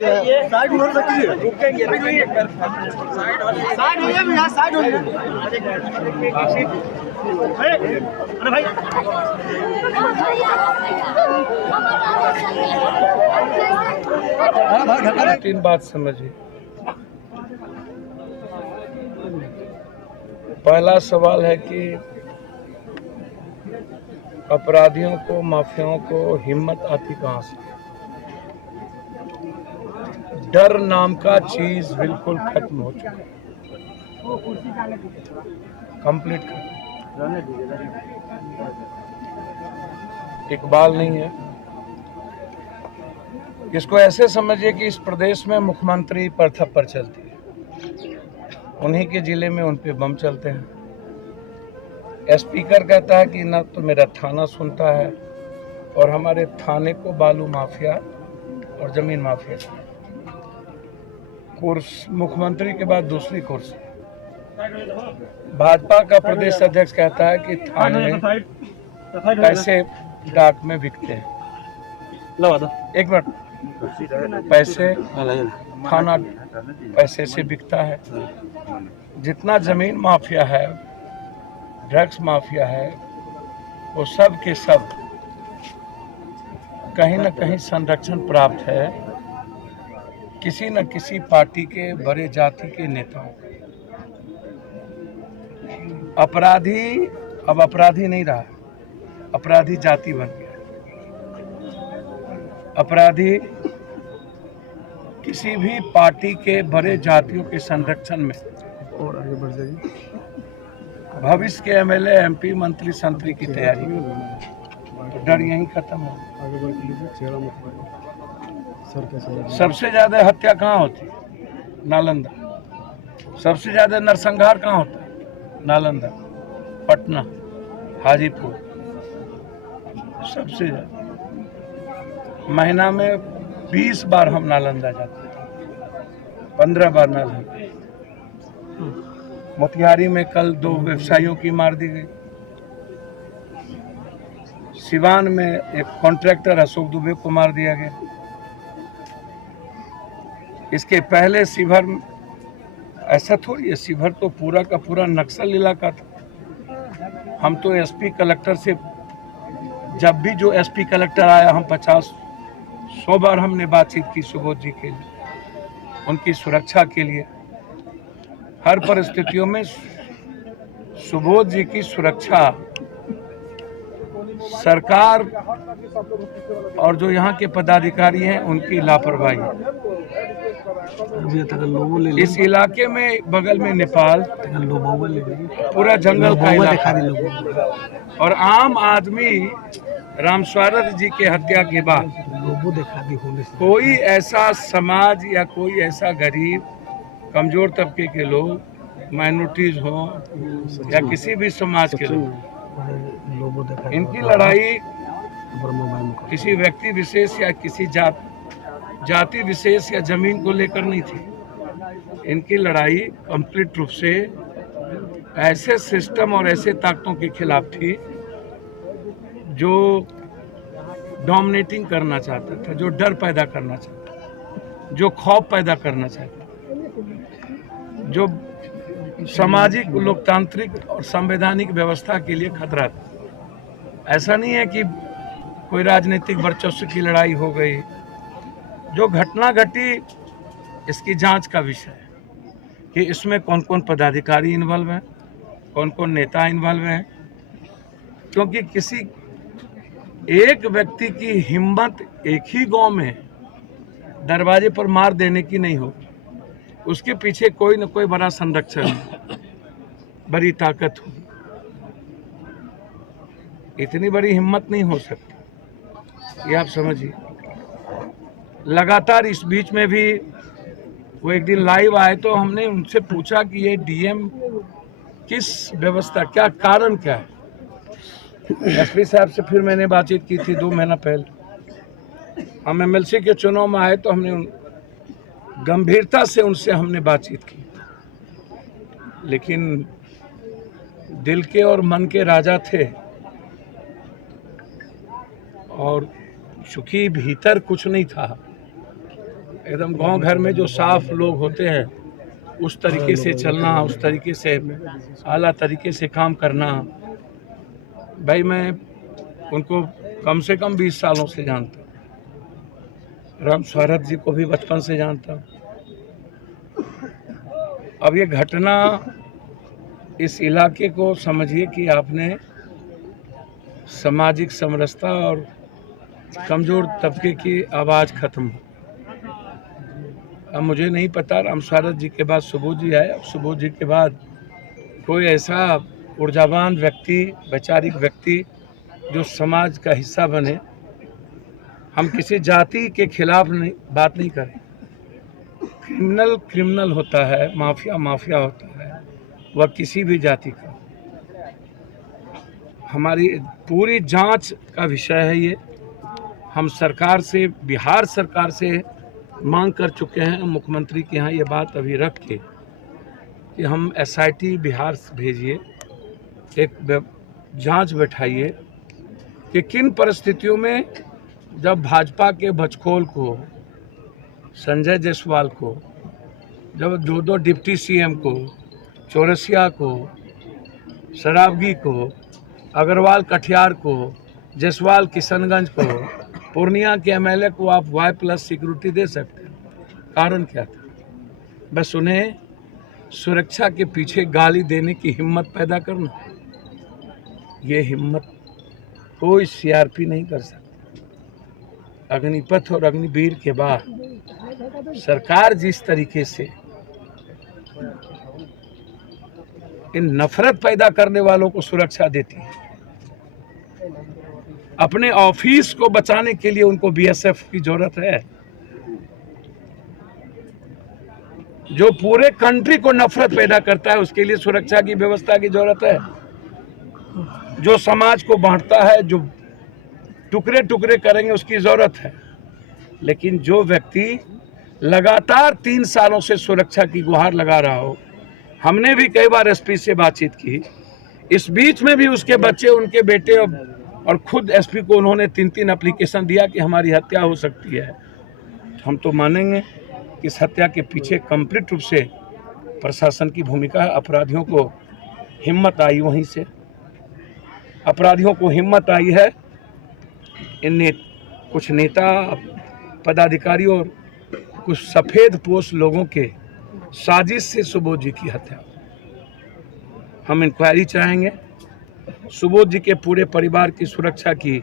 Side हो सकती है, रुकेंगे साइड हो गया, साइड हो गया। अरे भाई तीन बात समझिए। पहला सवाल है कि अपराधियों को, माफियाओं को हिम्मत आती कहां से? डर नाम का चीज बिल्कुल खत्म हो चुका है, कंप्लीट खत्म। इकबाल नहीं है। इसको ऐसे समझिए कि इस प्रदेश में मुख्यमंत्री पर थप्पड़ चलती है, उन्हीं के जिले में उन पे बम चलते हैं। स्पीकर कहता है कि ना तो मेरा थाना सुनता है, और हमारे थाने को बालू माफिया और जमीन माफिया चाहिए। कुर्सी मुख्यमंत्री के बाद दूसरी कुर्सी। भाजपा का प्रदेश अध्यक्ष कहता है कि थाने पैसे डाक में बिकते हैं। एक मिनट, पैसे थाना पैसे से बिकता है। जितना जमीन माफिया है, ड्रग्स माफिया है, वो सब के सब कहीं न कहीं संरक्षण प्राप्त है किसी न किसी पार्टी के बड़े जाति के नेताओं। अपराधी अब अपराधी नहीं रहा, अपराधी जाति बन गया। अपराधी किसी भी पार्टी के बड़े जातियों के संरक्षण में, और आगे बढ़ जाइए, भविष्य के एमएलए, एमपी, मंत्री, संतरी की तैयारी में, तो डर यहीं खत्म हो। सबसे ज्यादा हत्या कहाँ होती है? नालंदा। सबसे ज्यादा नरसंहार कहाँ होता है? नालंदा, पटना, हाजीपुर। सबसे ज्यादा महीना में 20 बार हम नालंदा जाते हैं, 15 बार नालंदा। मोतिहारी में कल 2 व्यवसायियों की मार दी गई। सिवान में एक कॉन्ट्रैक्टर अशोक दुबे को मार दिया गया। इसके पहले शिवहर, ऐसा थोड़ी है, शिवहर तो पूरा का पूरा नक्सल इलाका था। हम तो एसपी कलेक्टर से, जब भी जो एसपी कलेक्टर आया, हम 50-100 बार हमने बातचीत की सुबोध जी के लिए, उनकी सुरक्षा के लिए। हर परिस्थितियों में सुबोध जी की सुरक्षा सरकार और जो यहाँ के पदाधिकारी हैं उनकी लापरवाही। इस इलाके में बगल में नेपाल, पूरा जंगल का इलाका, और आम आदमी रामस्वरूप जी के हत्या के बाद कोई ऐसा समाज या कोई ऐसा गरीब कमजोर तबके के लोग, माइनॉरिटीज हो या किसी भी समाज के लोग, इनकी लड़ाई किसी व्यक्ति विशेष या किसी जाति विशेष या जमीन को लेकर नहीं थी। इनकी लड़ाई कंप्लीट रूप से ऐसे सिस्टम और ऐसे ताकतों के खिलाफ थी जो डोमिनेटिंग करना चाहता था, जो डर पैदा करना चाहता था, जो खौफ पैदा करना चाहता था, जो सामाजिक, लोकतांत्रिक और संवैधानिक व्यवस्था के लिए खतरा था। ऐसा नहीं है कि कोई राजनीतिक वर्चस्व की लड़ाई हो गई। जो घटना घटी, इसकी जांच का विषय है कि इसमें कौन कौन पदाधिकारी इन्वॉल्व हैं, कौन कौन नेता इन्वॉल्व हैं, क्योंकि किसी एक व्यक्ति की हिम्मत एक ही गांव में दरवाजे पर मार देने की नहीं होगी। उसके पीछे कोई न कोई बड़ा संरक्षण, बड़ी ताकत होगी। इतनी बड़ी हिम्मत नहीं हो सकती, ये आप समझिए। लगातार इस बीच में भी वो एक दिन लाइव आए तो हमने उनसे पूछा कि ये डीएम किस व्यवस्था, क्या कारण क्या है। एसपी साहब से फिर मैंने बातचीत की थी 2 महीना पहले। हम एमएलसी के चुनाव में आए तो हमने गंभीरता से उनसे हमने बातचीत की, लेकिन दिल के और मन के राजा थे, और चूंकि भीतर कुछ नहीं था, एकदम गांव घर में जो साफ लोग होते हैं उस तरीके से चलना, उस तरीके से आला तरीके से काम करना। भाई मैं उनको कम से कम 20 सालों से जानता हूँ। राम स्वरूप जी को भी बचपन से जानता हूँ। अब ये घटना इस इलाके को समझिए कि आपने सामाजिक समरसता और कमज़ोर तबके की आवाज़ ख़त्म। अब मुझे नहीं पता, राम स्वरूप जी के बाद सुबोध जी आए। अब सुबोध जी के बाद कोई ऐसा ऊर्जावान व्यक्ति, वैचारिक व्यक्ति जो समाज का हिस्सा बने। हम किसी जाति के खिलाफ नहीं बात नहीं करें। क्रिमिनल क्रिमिनल होता है, माफिया माफिया होता है, वह किसी भी जाति का। हमारी पूरी जांच का विषय है ये। हम सरकार से, बिहार सरकार से मांग कर चुके हैं, मुख्यमंत्री के यहाँ ये बात अभी रख के कि हम SIT बिहार से भेजिए, एक जांच बैठाइए कि किन परिस्थितियों में जब भाजपा के भचखोल को, संजय जायसवाल को, जब दो डिप्टी CM को, चौरसिया को, सरावगी को, अग्रवाल कटिहार को, जायसवाल किशनगंज को, पूर्णिया के MLA को आप Y+ सिक्योरिटी दे सकते हैं। कारण क्या था? बस उन्हें सुरक्षा के पीछे गाली देने की हिम्मत पैदा करना। ये हिम्मत कोई CRP नहीं कर सकता। अग्निपथ और अग्निवीर के बाद सरकार जिस तरीके से इन नफरत पैदा करने वालों को सुरक्षा देती है, अपने ऑफिस को बचाने के लिए उनको BSF की जरूरत है। जो पूरे कंट्री को नफरत पैदा करता है उसके लिए सुरक्षा की व्यवस्था की जरूरत है। जो समाज को बांटता है, जो टुकड़े टुकड़े करेंगे, उसकी जरूरत है। लेकिन जो व्यक्ति लगातार 3 सालों से सुरक्षा की गुहार लगा रहा हो, हमने भी कई बार SP से बातचीत की। इस बीच में भी उसके बच्चे, उनके बेटे और खुद SP को उन्होंने 3-3 एप्लीकेशन दिया कि हमारी हत्या हो सकती है। हम तो मानेंगे कि इस हत्या के पीछे कंप्लीट रूप से प्रशासन की भूमिका है। अपराधियों को हिम्मत आई, वहीं से अपराधियों को हिम्मत आई है। इन कुछ नेता, पदाधिकारी और कुछ सफ़ेद पोश लोगों के साजिश से सुबोध जी की हत्या। हम इंक्वायरी चाहेंगे। सुबोध जी के पूरे परिवार की सुरक्षा की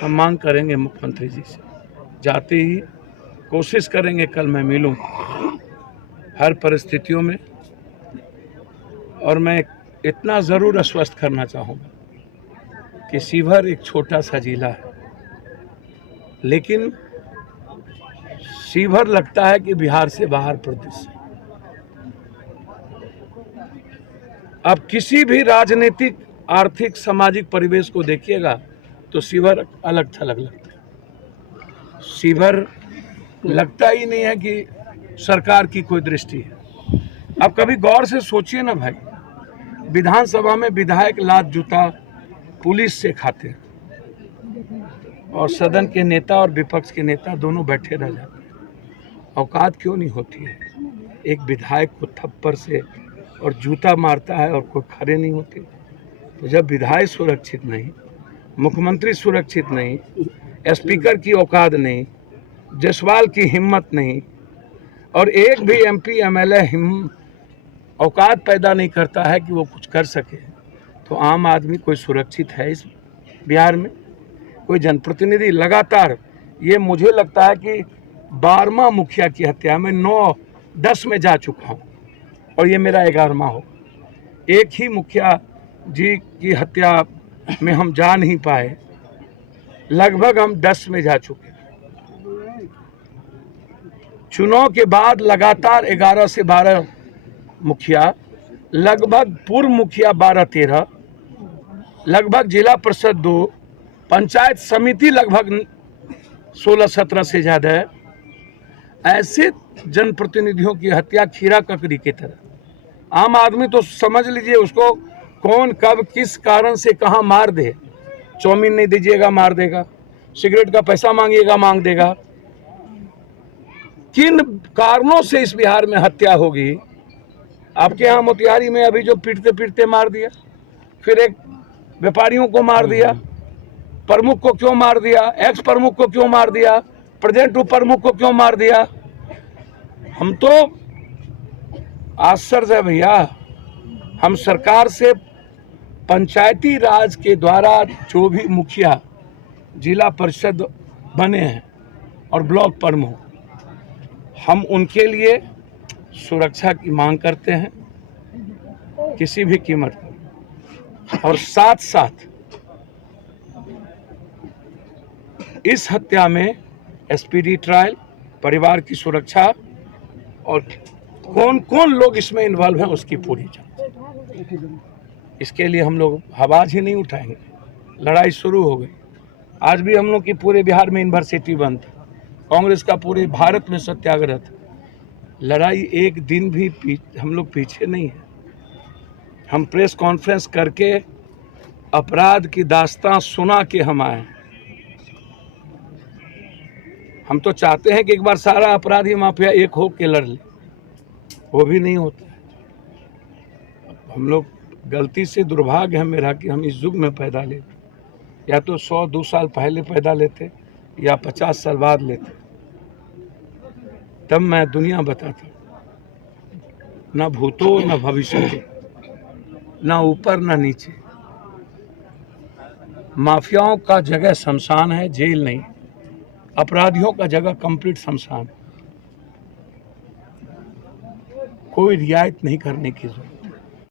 हम मांग करेंगे मुख्यमंत्री जी से। जाते ही कोशिश करेंगे कल मैं मिलूं हर परिस्थितियों में। और मैं इतना ज़रूर आश्वस्त करना चाहूँगा कि शिवहर एक छोटा सा जिला है, लेकिन शिवहर लगता है कि बिहार से बाहर प्रदेश है। अब किसी भी राजनीतिक, आर्थिक, सामाजिक परिवेश को देखिएगा तो शिवहर अलग थलग लगता है। शिवहर लगता ही नहीं है कि सरकार की कोई दृष्टि है। अब कभी गौर से सोचिए ना भाई, विधानसभा में विधायक लात जूता पुलिस से खाते हैं और सदन के नेता और विपक्ष के नेता दोनों बैठे रह जाते हैं। औकात क्यों नहीं होती है? एक विधायक को थप्पड़ से और जूता मारता है और कोई खड़े नहीं होते। तो जब विधायक सुरक्षित नहीं, मुख्यमंत्री सुरक्षित नहीं, स्पीकर की औकात नहीं, जायसवाल की हिम्मत नहीं, और एक भी MP MLA औकात पैदा नहीं करता है कि वो कुछ कर सके, तो आम आदमी कोई सुरक्षित है इस बिहार में? कोई जनप्रतिनिधि लगातार, ये मुझे लगता है कि 12वां मुखिया की हत्या में 9-10 में जा चुका हूँ और ये मेरा 11वां हो। एक ही मुखिया जी की हत्या में हम जा नहीं पाए, लगभग हम 10 में जा चुके। चुनाव के बाद लगातार 11 से 12 मुखिया, लगभग पूर्व मुखिया 12-13, लगभग जिला परिषद 2, पंचायत समिति लगभग 16-17 से ज़्यादा है। ऐसे जनप्रतिनिधियों की हत्या खीरा ककड़ी की तरह। आम आदमी तो समझ लीजिए उसको कौन कब किस कारण से कहाँ मार दे। चौमीन नहीं दीजिएगा मार देगा, सिगरेट का पैसा मांगिएगा मांग देगा। किन कारणों से इस बिहार में हत्या होगी। आपके यहाँ मोतिहारी में अभी जो पीटते पीटते मार दिया, फिर एक व्यापारियों को मार दिया, प्रमुख को क्यों मार दिया, एक्स प्रमुख को क्यों मार दिया, प्रेजेंट उप प्रमुख को क्यों मार दिया। हम तो आश्चर्य है भैया। हम सरकार से पंचायती राज के द्वारा जो भी मुखिया जिला परिषद बने हैं और ब्लॉक प्रमुख, हम उनके लिए सुरक्षा की मांग करते हैं किसी भी कीमत पर। और साथ साथ इस हत्या में स्पीडी ट्रायल, परिवार की सुरक्षा और कौन कौन लोग इसमें इन्वॉल्व हैं उसकी पूरी जांच। इसके लिए हम लोग आवाज ही नहीं उठाएंगे। लड़ाई शुरू हो गई। आज भी हम लोग की पूरे बिहार में यूनिवर्सिटी बंद था, कांग्रेस का पूरे भारत में सत्याग्रह था। लड़ाई एक दिन भी हम लोग पीछे नहीं है। हम प्रेस कॉन्फ्रेंस करके अपराध की दास्तां सुना के हम आए। हम तो चाहते हैं कि एक बार सारा अपराधी माफिया एक हो के लड़ ले, वो भी नहीं होता। हम लोग गलती से, दुर्भाग्य है मेरा कि हम इस युग में पैदा लेते, या तो 100-2 साल पहले पैदा लेते या 50 साल बाद लेते, तब मैं दुनिया बताता। ना भूतो न भविष्य के, ना ऊपर ना नीचे। माफियाओं का जगह शमशान है, जेल नहीं। अपराधियों का जगह कंप्लीट शमशान है। कोई रियायत नहीं करने की जरूरत।